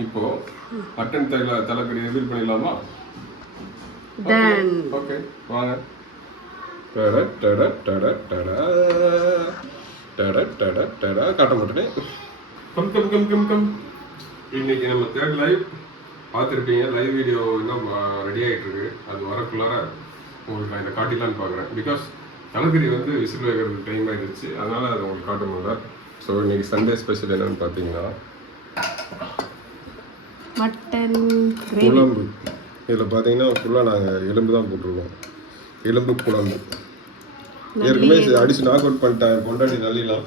இப்போ mutton தலைக்கறி reveal பண்ணிடலாமா? Okay வாங்க. காட்ட மாட்டேனே. கம். இன்னைக்கு நம்ம தேர்ட் லைவ் பார்த்துருப்பீங்க. லைவ் வீடியோ இன்னும் ரெடி ஆகிட்டு இருக்கு. அது வரக்குள்ளார உங்களுக்கு நான் இதை காட்டிடலான்னு பார்க்குறேன். பிகாஸ் தலைக்கறி வந்து விசில் வைக்கிறதுக்கு டைம் ஆகிடுச்சு, அதனால அதை உங்களுக்கு காட்ட முடியல. ஸோ இன்னைக்கு சண்டே ஸ்பெஷல் என்னன்னு பார்த்தீங்கன்னா மட்டன் குழம்பு. இதில் பார்த்தீங்கன்னா ஃபுல்லாக நாங்கள் எலும்பு தான் போட்டிருக்கோம். எலும்பு குழம்பு ஏற்கனவே அடித்து நாக் அவுட் பண்ணிட்டேன். கொண்டாடி நல்லிலாம்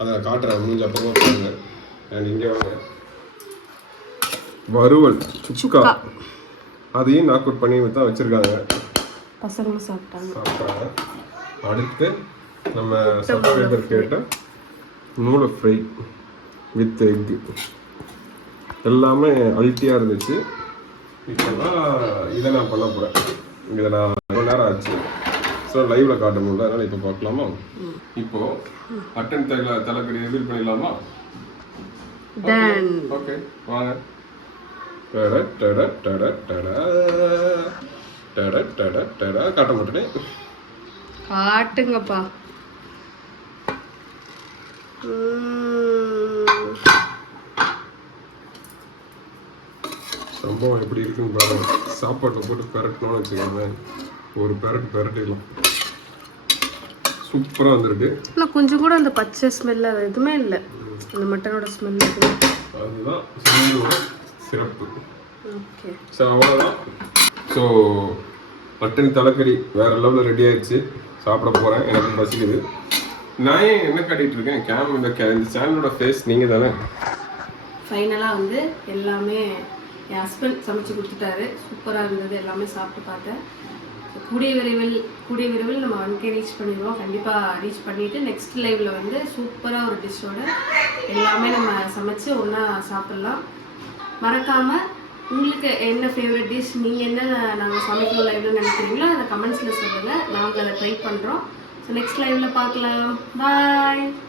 அதை காட்டுறேன் முடிஞ்ச அப்புறமா பாருங்க. அண்ட் இங்கே வாங்க, வறுவல் சுக்கா, அதையும் நாக் அவுட் பண்ணி தான் வச்சுருக்காங்க. பசங்களும் சாப்பிட்டாங்க. அடுத்து நம்ம சப்ஸ்கிரைபர் கேட்ட நூலை ஃப்ரை வித் எக்கு எல்லாமே அல்ட்டியாக இருந்துச்சு. இப்போதான் இதை நான் பண்ண போகிறேன். இதை நான் ரொம்ப நேரம் ஆச்சு, ஸோ லைவில் காட்ட முடியல, அதனால் இப்போ பார்க்கலாமா? இப்போது மட்டன் தலைக்கறி ரிவீல் பண்ணிடலாமா? ஓகே வாங்க. காட்ட மாட்டேனே. காட்டுங்கப்பா. சம்பவம் எப்படி இருக்குன்னு பாருங்க. சாப்பாட்டில் போட்டு பெரட்டணும்னு வச்சுக்கோங்க, ஒரு பெரட்டிடலாம். சூப்பராக வந்துருக்கு. ஆனால் கொஞ்சம் கூட அந்த பச்சை ஸ்மெல் அது எதுவுமே இல்லை. அந்த மட்டனோட ஸ்மெல் எதுவுமே. அதுதான் சமையலோட சிறப்பு. ஓகே, ஸோ அவ்வளோதான். ஸோ மட்டன் தலைக்கறி வேறு லெவலில் ரெடி ஆயிடுச்சு. சாப்பிட போகிறேன், எனக்கு பசிக்குது. நான் ஏன் என்ன காட்டிகிட்டு இருக்கேன்? இந்த சேனலோட ஃபேஸ் நீங்கள் தானே. ஃபைனலாக வந்து எல்லாமே என் ஹஸ்பண்ட் சமைச்சு கொடுத்துட்டாரு. சூப்பராக இருந்தது, எல்லாமே சாப்பிட்டு பார்த்தேன். கூடிய விரைவில் நம்ம 1K ரீச் பண்ணிடுவோம். கண்டிப்பாக ரீச் பண்ணிவிட்டு நெக்ஸ்ட் லைவில் வந்து சூப்பராக ஒரு டிஷ்ஷோட எல்லாமே நம்ம சமைச்சு ஒன்றா சாப்பிட்லாம். மறக்காமல் உங்களுக்கு என்ன ஃபேவரட் டிஷ், நீங்கள் என்ன நாங்கள் சமைக்கணும் லைவில் நினைக்கிறீங்களோ அதை கமெண்ட்ஸில் சொல்லுங்கள். நாங்கள் அதை ட்ரை பண்ணுறோம். ஸோ நெக்ஸ்ட் லைவில் பார்க்கலாம். பாய்.